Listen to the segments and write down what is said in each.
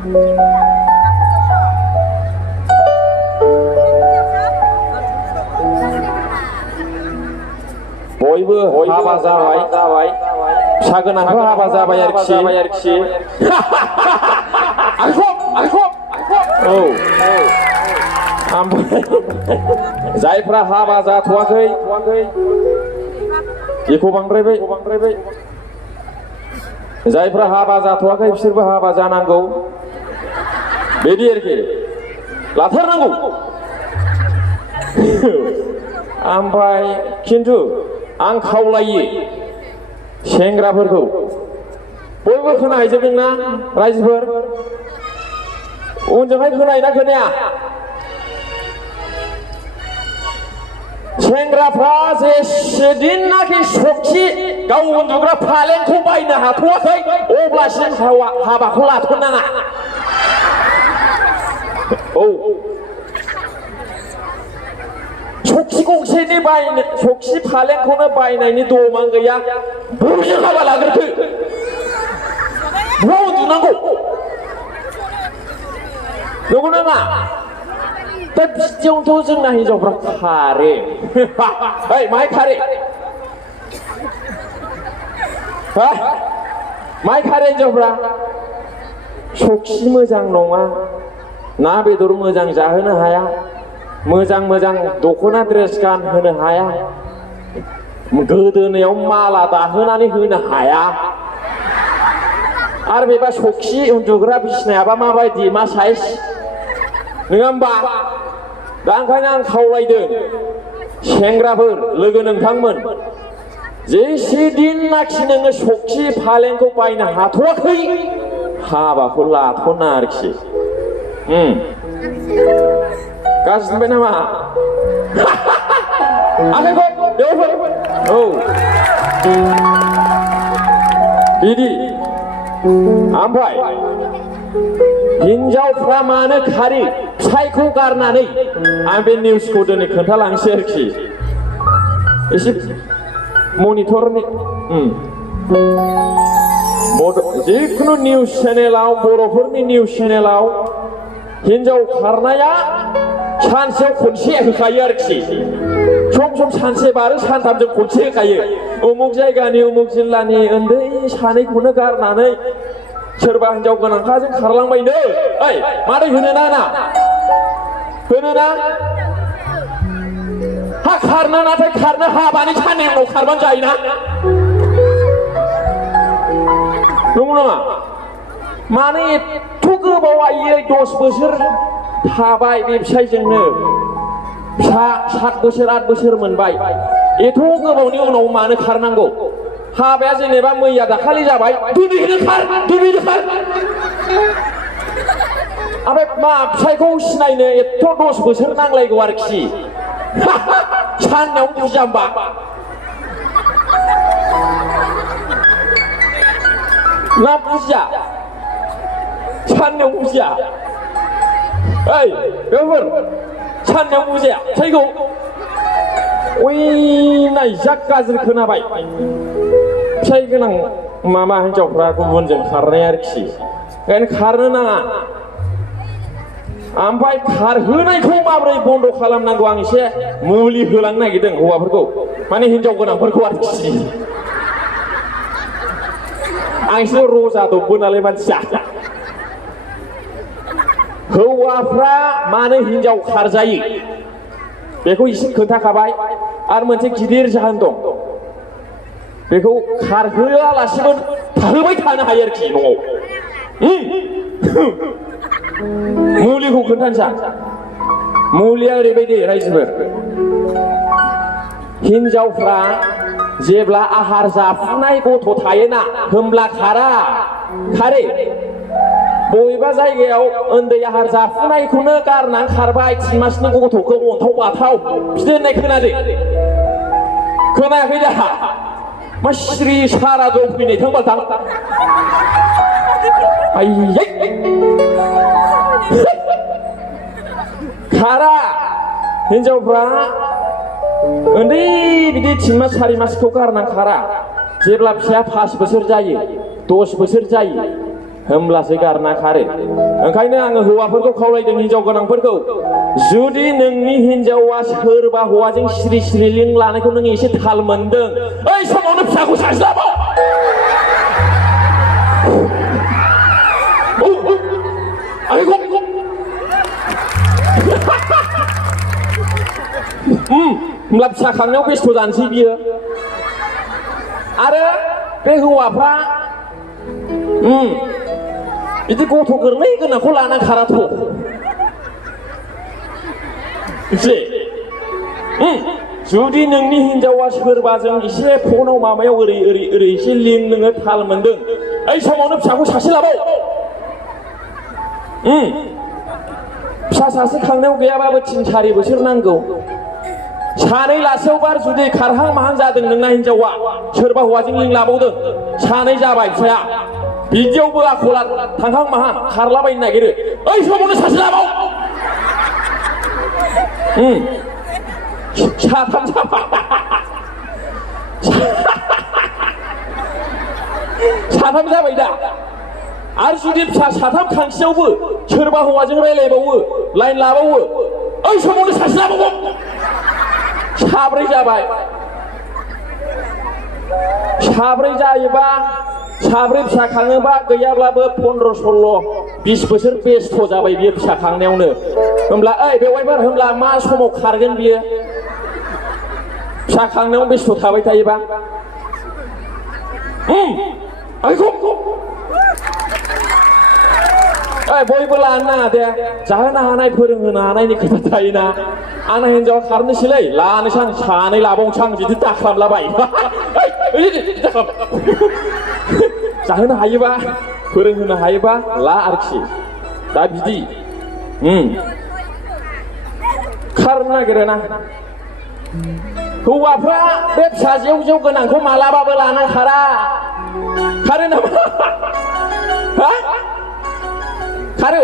बयबो हाबा जाबाय फिसा गोनांथ' हाबा जाबाय आरोखि औ ओमफ्राय जायफ्रा हाबा जाथ'वाखै बेखौ बांद्रायबाय जायफ्रा हाबा जाथ'वाखै बिसोरबो हाबा जानांगौ बिदि आरोखि लाथारनांगौ ओमफ्राय खिन्थु आं खावलायो सेंग्राफोरखौ बयबो खोनाहैजोबदोंना रायजोफोर उनजोंहाय खोनायोना खोनाया सेंग्राफ्रा जेसेदिननाखि सक्ति गाव उन्दुग्रा फालेंखौ बायनो हाथ'वाखै अब्लासिम हाबाखौ लाथ'नाङा औ सक्ति गंसेनि सक्ति फालेंखौनो बायनायनि दमान गैया बबेजों हाबा लाग्रोखो बहा उन्दुनांगौ नंगौ नामा दा बिदियावनोथ' जोंना हिनजावफ्रा खारो माहाय खारो माहाय खारो हिनजावफ्रा सक्ति मोजां नङा ना बेदर मोजां जाहोनो हाया मोजां दख'ना ड्रेस गानहोनो हाया गोदोनायाव माला दाहोनानै होनो हाया आरो बेबा सक्ति उन्दुग्रा बिसिनायाबा माबायदि मा साइज नङा होमबा दा ओंखायनो आं खावलायदों सेंग्राफोर लोगो नोंथांमोन जेसेदिननाखि नोङो सक्ति फालेंखौ बायनो हाथ'वाखै हाबाखौ लाथ'ना आरोखि गाज्रि मोनबाय नामा आखाइखौ औ बिदि ओमफ्राय हिनजावफ्रा मानो खारि फिसायखौ गारनानै आं बे निउसखौ दिनै खोन्थालांसै आरोखि एसे मनिटरनि जिखुनु निउस चेनेलाव बर'फोरनि निउस चेनेलाव हिनजाव खारनाया सानसेयाव खनसे होखायो आरोखि सम सानसे बारो सानथामजों खनसे होखायो उमुक जायगानि उमुक जिल्लानि उन्दै सानैखौनो गारनानै सोरबा हिनजाव गोनांखाजों खारलांबायनो मादै होनो ना होनो ना हा खारनो नाथाय खारनो हाबानि साननै उनाव खारबानो जायोना नंगौ नङा मानो एथ' गोबाव आयै 10 बोसोर थाबाय बे फिसायजोंनो फिसा 7 बोसोर 8 बोसोर मोनबाय एथ' गोबावनि उनाव मानो खारनांगौ हाबाया जेनेबा मैया दाखालि जाबाय दिनैनो खार ओमफ्राय मा फिसायखौ सिनायनो एथ' 10 बोसोर नांलायगौ आरोखि साननायाव बुजिया होमबा ना बुजिया साननायाव बुजिया बेफोर साननायाव बुजिया फिसायखौ नाय जा गाज्रि खोनाबाय फिसाय गोनां मामा हिनजावफ्रा गुबुनजों खारनाय आरोखि ओंखायनो खारनो नाङा ओमफ्राय खारहोनायखौ माबोरै बन्द' खालामनांगौ आं एसे मुलि होलांनो नागिरदों हौवाफोरखौ माने हिनजाव गोनांफोरखौ आरोखि आं एसे रजा दबबो नालाय मानसिया हौवाफ्रा मानो हिनजाव खारजायो बेखौ एसे खोन्थाखाबाय आरो मोनसे गिदिर जाहोन दं बेखौ खारहोआलासिनो थाहोबाय थानो हायो आरोखि न'आव मुलिखौ खोन्थानोसै मुलिया ओरैबायदि रायजोफोर हिनजावफ्रा जेब्ला आहार जाफुनाय गथ' थायोना होमब्ला खारो बबेबा जायगायाव उन्दै आहार जाफुनायखौनो गारनानै खारबाय 3 मासनि गथ'खौ अन्थाव बाथाव बिदि होननाय खोनादों खोनायाखै दा मा सिरि सारा दं फैनाय थांबाथां खारा हिनजावफ्रा उन्दै बिदि 3 मास 4 मासखौ गारनानै खारा जेब्ला फिसाया 5 बोसोर जायो 10 बोसोर जायो होमब्लासो गारना खारो ओंखायनो आङो हौवाफोरखौ खावलायदों हिनजाव गोनांफोरखौ जुदि नोंनि हिनजावा सोरबा हौवाजों सिरि सिरि लिं लानायखौ नों एसे थाल मोनदों ओइ समावनो फिसाखौ सानस्लाबाव होमब्ला फिसा खांनायाव बेस्थ' जानोसै बियो आरो बे हौवाफ्रा बिदि गथ' गोरलै गोनांखौ लाना खाराथ' जुदि नोंनि हिनजावा सोरबाजों एसे फनाव माबायाव ओरै ओरै ओरै एसे लिं नोङो थाल मोनदों ओइ समावनो फिसाखौ सासे लाबाव फिसा सासे खांनायाव गैयाबाबो 3-4 बोसोर नांगौ सानै लासेयावबार जुदि खारहां माहां जादों नोंना हिनजावा सोरबा हौवाजों लिं लाबावदों सानै जाबाय फिसाया बिदियावबो आखला थांहां माहां खारलाबायनो नागिरो ओइ समावनो सासे लाबाव साथाम जाबाय साथाम जाबाय दा आरो जुदि फिसा साथाम खांसेयावबो सोरबा हौवाजों रायलायबावो लाइन लाबावो ओइ समावनो सासे लाबावो साब्रै जाबाय साब्रै जायोबा साब्रै फिसा खाङोबा गैयाब्लाबो 15-16-20 बोसोर बेस्थ' जाबाय बियो फिसा खांनायावनो होमब्ला ओइ बेवाइफोर होमब्ला मा समाव खारगोन बियो फिसा खांनायाव बेस्थ' थाबाय थायोबा बयबो लानो नाङा दे जाहोनो हानाय फोरोंहोनो हानायनि खोथा थायोना आंना हिनजावा खारनोसैलै लानोसै आं सानै लाबावनोसै आं बिदि दाख्लामलाबाय जाहोनो हायोबा फोरोंहोनो हायोबा ला आरोखि दा बिदि खारनो नागिरोना हौवाफ्रा बे फिसा जेव गोनांखौ मालाबाबो लाना खारा खारो नामा हा खारो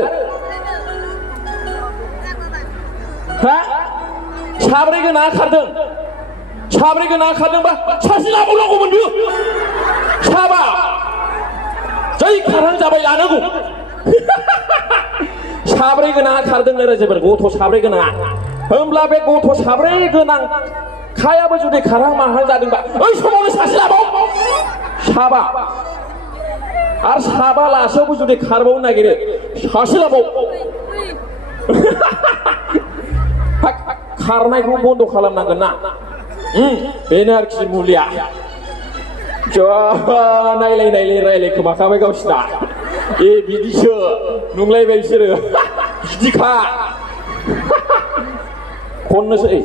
हा साब्रै गोनाङा खारदों साब्रै गोनाङा खारदोंबा सासे लाबावनांगौमोन बियो साबा जै खारहां जाबाय लानांगौ साब्रै गोनाङा खारदों रायजोफोर गथ' साब्रै गोनाङा होमब्ला बे गथ' साब्रै गोनां खायाबो जुदि खारहां माहां जादोंबा ओइ समावनो सासे लाबाव साबा आरो साबा लासेयावबो जुदि खारबावनो नागिरो सासे लाबाव खारनायखौ बन्द' खालामनांगोन ना बेनो आरोखि मुलिया नायलाय रायलायखोमाखाबाय गावसिना बिदिसो नुंलायबाय बिसोरो बिदिखा खननोसै